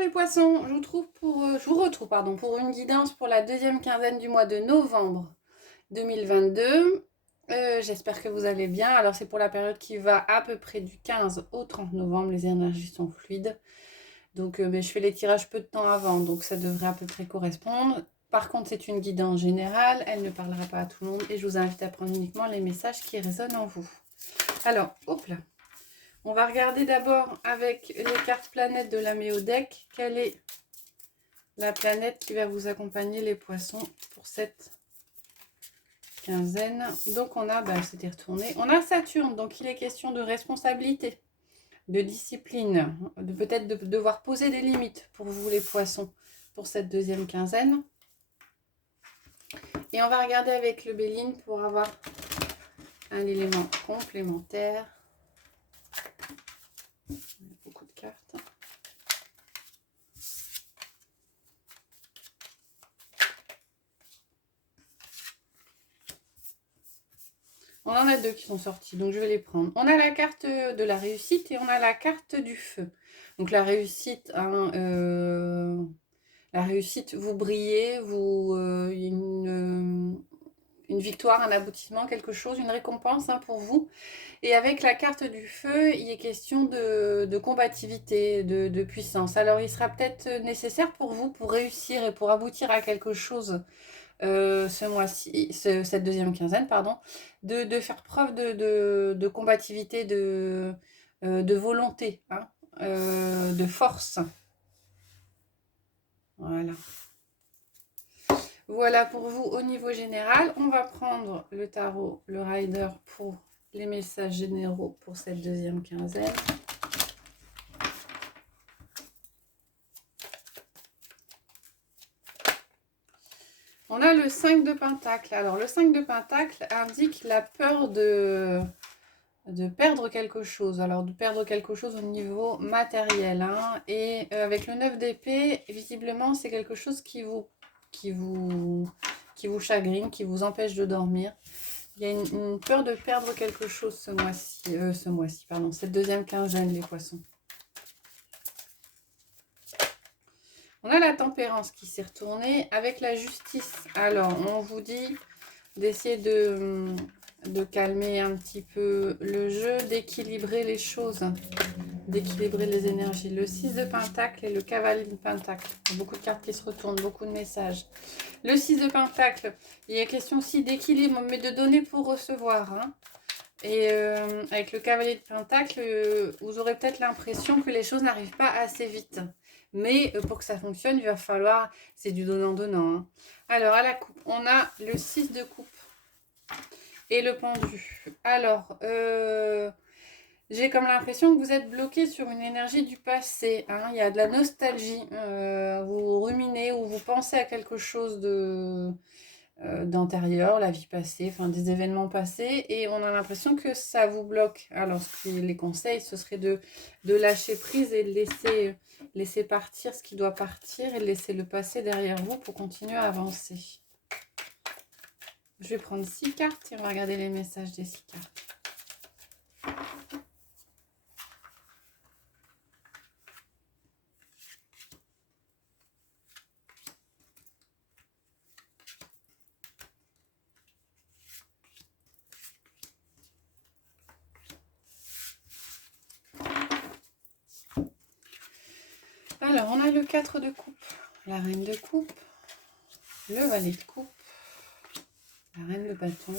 les poissons, je vous retrouve pour une guidance pour la deuxième quinzaine du mois de novembre 2022. J'espère que vous allez bien. Alors c'est pour la période qui va à peu près du 15 au 30 novembre. Les énergies sont fluides. Donc je fais les tirages peu de temps avant, donc ça devrait à peu près correspondre. Par contre, c'est une guidance générale, elle ne parlera pas à tout le monde et je vous invite à prendre uniquement les messages qui résonnent en vous. Alors, hop là. On va regarder d'abord avec les cartes planètes de la Méodec, quelle est la planète qui va vous accompagner les poissons pour cette quinzaine. Donc on a, c'était retourné, on a Saturne, donc il est question de responsabilité, de discipline, de peut-être de devoir poser des limites pour vous les poissons pour cette deuxième quinzaine. Et on va regarder avec le Béline pour avoir un élément complémentaire. Beaucoup de cartes. On en a deux qui sont sortis, donc je vais les prendre. On a la carte de la réussite et on a la carte du feu. Donc la réussite, vous brillez, une victoire, un aboutissement, quelque chose, une récompense pour vous. Et avec la carte du feu, il est question de combativité, de puissance. Alors il sera peut-être nécessaire pour vous, pour réussir et pour aboutir à quelque chose ce mois-ci, cette deuxième quinzaine, pardon, de faire preuve de combativité, de volonté, de force. Voilà. Voilà pour vous au niveau général. On va prendre le tarot, le rider pour les messages généraux pour cette deuxième quinzaine. On a le 5 de Pentacle. Alors, le 5 de Pentacle indique la peur de perdre quelque chose. Alors, de perdre quelque chose au niveau matériel. Et avec le 9 d'épée, visiblement, c'est quelque chose qui vous chagrine, qui vous empêche de dormir. Il y a une peur de perdre quelque chose ce mois-ci, pardon, cette deuxième quinzaine, les poissons. On a la tempérance qui s'est retournée avec la justice. Alors, on vous dit d'essayer de calmer un petit peu le jeu, d'équilibrer les choses, d'équilibrer les énergies. Le 6 de Pentacle et le cavalier de Pentacle. Beaucoup de cartes qui se retournent, beaucoup de messages. Le 6 de Pentacle, il y a question aussi d'équilibre, mais de donner pour recevoir. Et avec le cavalier de Pentacle, vous aurez peut-être l'impression que les choses n'arrivent pas assez vite. Mais pour que ça fonctionne, il va falloir, c'est du donnant-donnant. Alors, à la coupe, on a le 6 de coupe et le pendu. Alors, j'ai comme l'impression que vous êtes bloqué sur une énergie du passé. Il y a de la nostalgie. Vous ruminez ou vous pensez à quelque chose d'antérieur, la vie passée, enfin des événements passés, et on a l'impression que ça vous bloque. Alors, les conseils, ce serait de lâcher prise et de laisser partir ce qui doit partir et de laisser le passé derrière vous pour continuer à avancer. Je vais prendre 6 cartes et on va regarder les messages des 6 cartes. Alors, on a le 4 de coupe, la reine de coupe, le valet de coupe, la reine de bâton,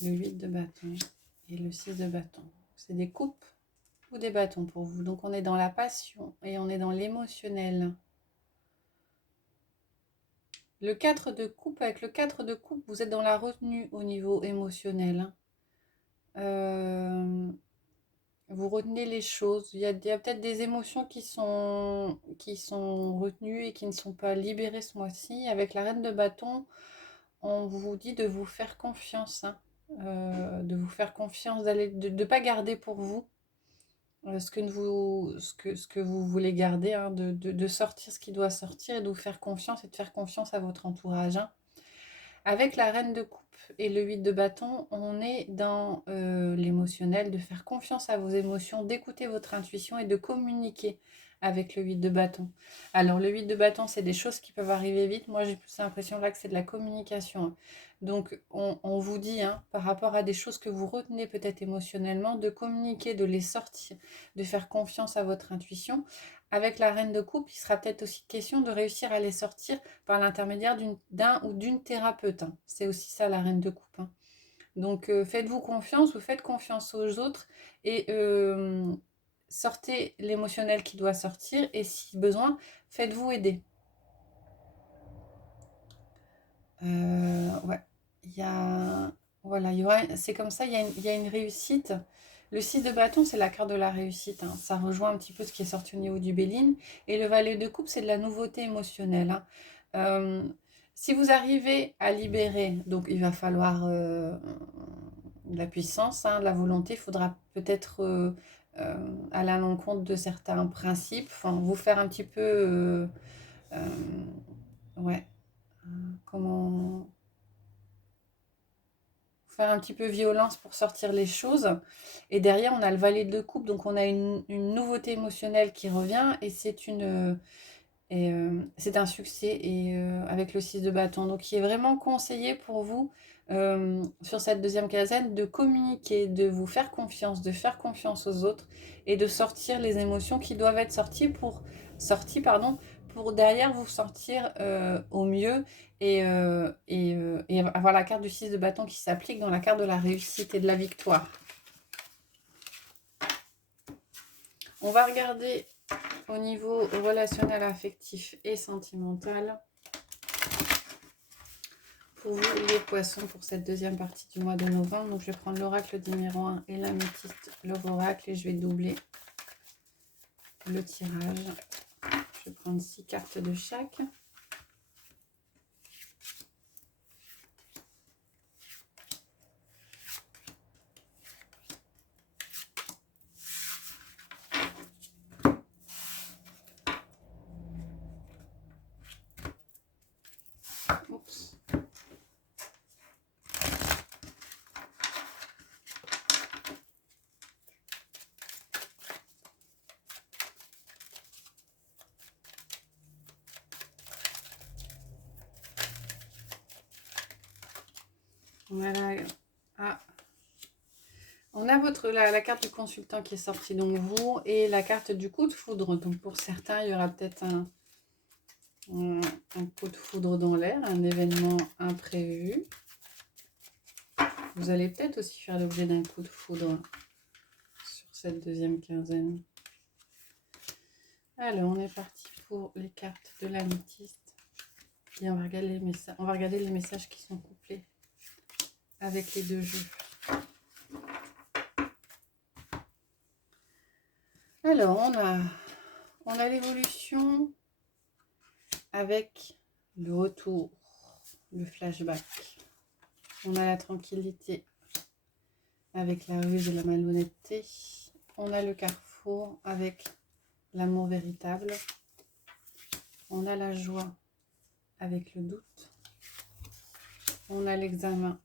le 8 de bâton et le 6 de bâton. C'est des coupes ou des bâtons pour vous. Donc, on est dans la passion et on est dans l'émotionnel. Le 4 de coupe, avec le 4 de coupe, vous êtes dans la retenue au niveau émotionnel. Vous retenez les choses. Il y a peut-être des émotions qui sont retenues et qui ne sont pas libérées ce mois-ci. Avec la reine de bâton, on vous dit de vous faire confiance. De vous faire confiance, de ne pas garder pour vous ce que vous voulez garder, de sortir ce qui doit sortir et de vous faire confiance et de faire confiance à votre entourage. Avec la reine de coupe et le 8 de bâton, on est dans l'émotionnel, de faire confiance à vos émotions, d'écouter votre intuition et de communiquer avec le 8 de bâton. Alors, le 8 de bâton, c'est des choses qui peuvent arriver vite. Moi, j'ai plus l'impression là que c'est de la communication, hein. Donc, on vous dit, hein, par rapport à des choses que vous retenez peut-être émotionnellement, de communiquer, de les sortir, de faire confiance à votre intuition. Avec la reine de coupe, il sera peut-être aussi question de réussir à les sortir par l'intermédiaire d'un ou d'une thérapeute, hein. C'est aussi ça, la reine de coupe, hein. Donc, faites-vous confiance, vous faites confiance aux autres et sortez l'émotionnel qui doit sortir et si besoin, faites-vous aider. Ouais, il y a... Voilà, c'est comme ça, il y a une réussite. Le 6 de bâton, c'est la carte de la réussite, hein. Ça rejoint un petit peu ce qui est sorti au niveau du Béline. Et le valet de coupe, c'est de la nouveauté émotionnelle, hein. Euh, Si vous arrivez à libérer, donc il va falloir de la puissance, hein, de la volonté, il faudra peut-être aller à l'encontre de certains principes, enfin, vous faire un petit peu... euh, ouais, comment... faire un petit peu violence pour sortir les choses. Et derrière, on a le valet de coupe, donc on a une nouveauté émotionnelle qui revient et c'est un succès et avec le 6 de bâton. Donc il est vraiment conseillé pour vous sur cette deuxième quinzaine de communiquer, de vous faire confiance, de faire confiance aux autres et de sortir les émotions qui doivent être sorties, pour derrière vous sentir au mieux et avoir la carte du 6 de bâton qui s'applique dans la carte de la réussite et de la victoire. On va regarder au niveau relationnel, affectif et sentimental pour vous les poissons pour cette deuxième partie du mois de novembre. Donc je vais prendre l'oracle numéro 1 et l'améthyste Love Oracle et je vais doubler le tirage. Je vais prendre 6 cartes de chaque. Oups. Voilà. Ah. On a la carte du consultant qui est sortie, donc vous, et la carte du coup de foudre. Donc pour certains, il y aura peut-être un coup de foudre dans l'air, un événement imprévu. Vous allez peut-être aussi faire l'objet d'un coup de foudre sur cette deuxième quinzaine. Alors, on est parti pour les cartes de l'améthyste. Et on va regarder les messages qui sont couplés avec les deux jeux. Alors, on a l'évolution avec le retour, le flashback. On a la tranquillité avec la ruse et la malhonnêteté. On a le carrefour avec l'amour véritable. On a la joie avec le doute. On a l'examen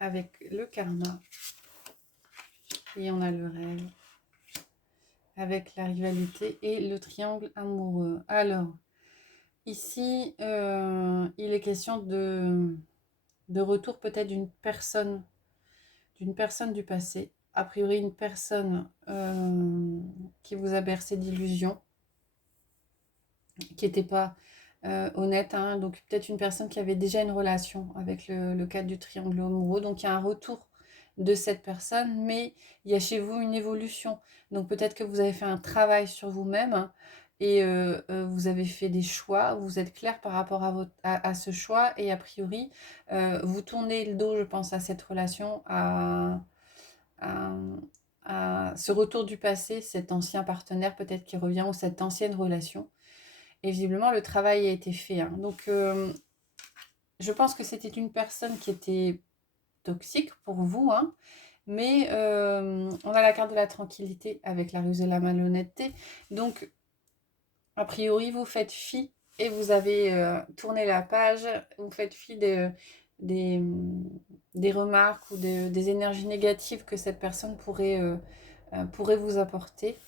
avec le karma. Et on a le rêve avec la rivalité et le triangle amoureux. Alors, ici, il est question de retour peut-être d'une personne du passé. A priori, une personne qui vous a bercé d'illusions, qui n'était pas honnête, hein. Donc peut-être une personne qui avait déjà une relation avec le cadre du triangle amoureux. Donc il y a un retour de cette personne, mais il y a chez vous une évolution. Donc peut-être que vous avez fait un travail sur vous-même, hein, et vous avez fait des choix, vous êtes clair par rapport à ce choix, et a priori, vous tournez le dos, je pense, à cette relation, à ce retour du passé, cet ancien partenaire peut-être qui revient, ou cette ancienne relation. Et visiblement, le travail a été fait, hein. Donc, je pense que c'était une personne qui était toxique pour vous, hein. Mais on a la carte de la tranquillité avec la ruse et la malhonnêteté. Donc, a priori, vous faites fi et vous avez tourné la page. Vous faites fi des, des remarques ou des énergies négatives que cette personne pourrait vous apporter.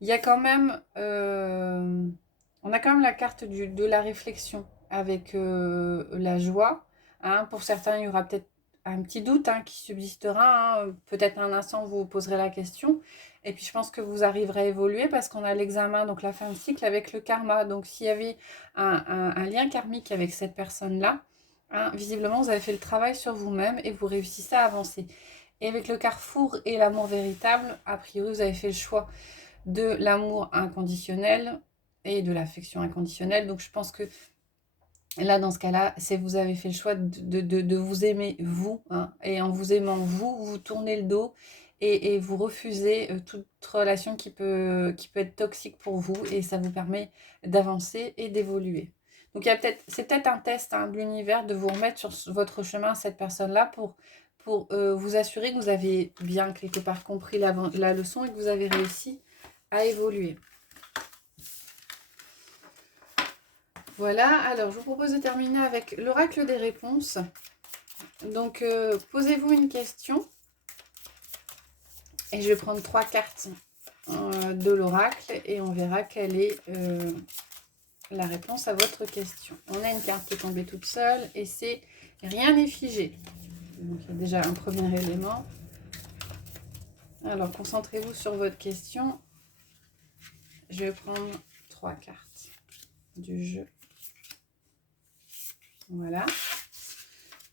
il y a quand même, on a quand même la carte de la réflexion avec la joie. Hein. Pour certains, il y aura peut-être un petit doute hein, qui subsistera. Hein. Peut-être un instant, vous vous poserez la question. Et puis, je pense que vous arriverez à évoluer parce qu'on a l'examen, donc la fin de cycle avec le karma. Donc, s'il y avait un lien karmique avec cette personne-là, hein, visiblement, vous avez fait le travail sur vous-même et vous réussissez à avancer. Et avec le carrefour et l'amour véritable, a priori, vous avez fait le choix de l'amour inconditionnel et de l'affection inconditionnelle. Donc, je pense que là, dans ce cas-là, c'est vous avez fait le choix de vous aimer, vous. Hein, et en vous aimant, vous tournez le dos et vous refusez toute relation qui peut être toxique pour vous. Et ça vous permet d'avancer et d'évoluer. Donc, c'est peut-être un test hein, de l'univers de vous remettre sur votre chemin, cette personne-là, pour vous assurer que vous avez bien quelque part compris la leçon et que vous avez réussi à évoluer. Voilà, alors je vous propose de terminer avec l'oracle des réponses. Donc, posez-vous une question. Et je vais prendre 3 cartes de l'oracle et on verra quelle est la réponse à votre question. On a une carte qui est tombée toute seule et c'est « Rien n'est figé ». Donc, il y a déjà un premier élément. Alors, concentrez-vous sur votre question. Je vais prendre 3 cartes du jeu. Voilà.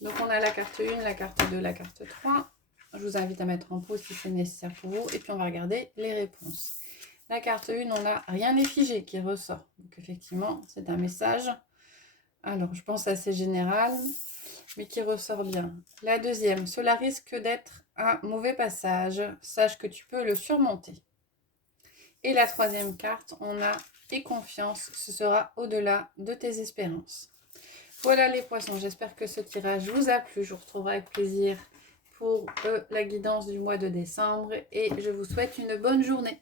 Donc, on a la carte 1, la carte 2, la carte 3. Je vous invite à mettre en pause si c'est nécessaire pour vous. Et puis, on va regarder les réponses. La carte 1, on a « Rien n'est figé » qui ressort. Donc, effectivement, c'est un message. Alors, je pense assez général, mais qui ressort bien. La deuxième, « Cela risque d'être un mauvais passage. Sache que tu peux le surmonter. » Et la troisième carte, on a « Aie confiance. Ce sera au-delà de tes espérances. » Voilà les poissons, j'espère que ce tirage vous a plu. Je vous retrouverai avec plaisir pour la guidance du mois de décembre et je vous souhaite une bonne journée.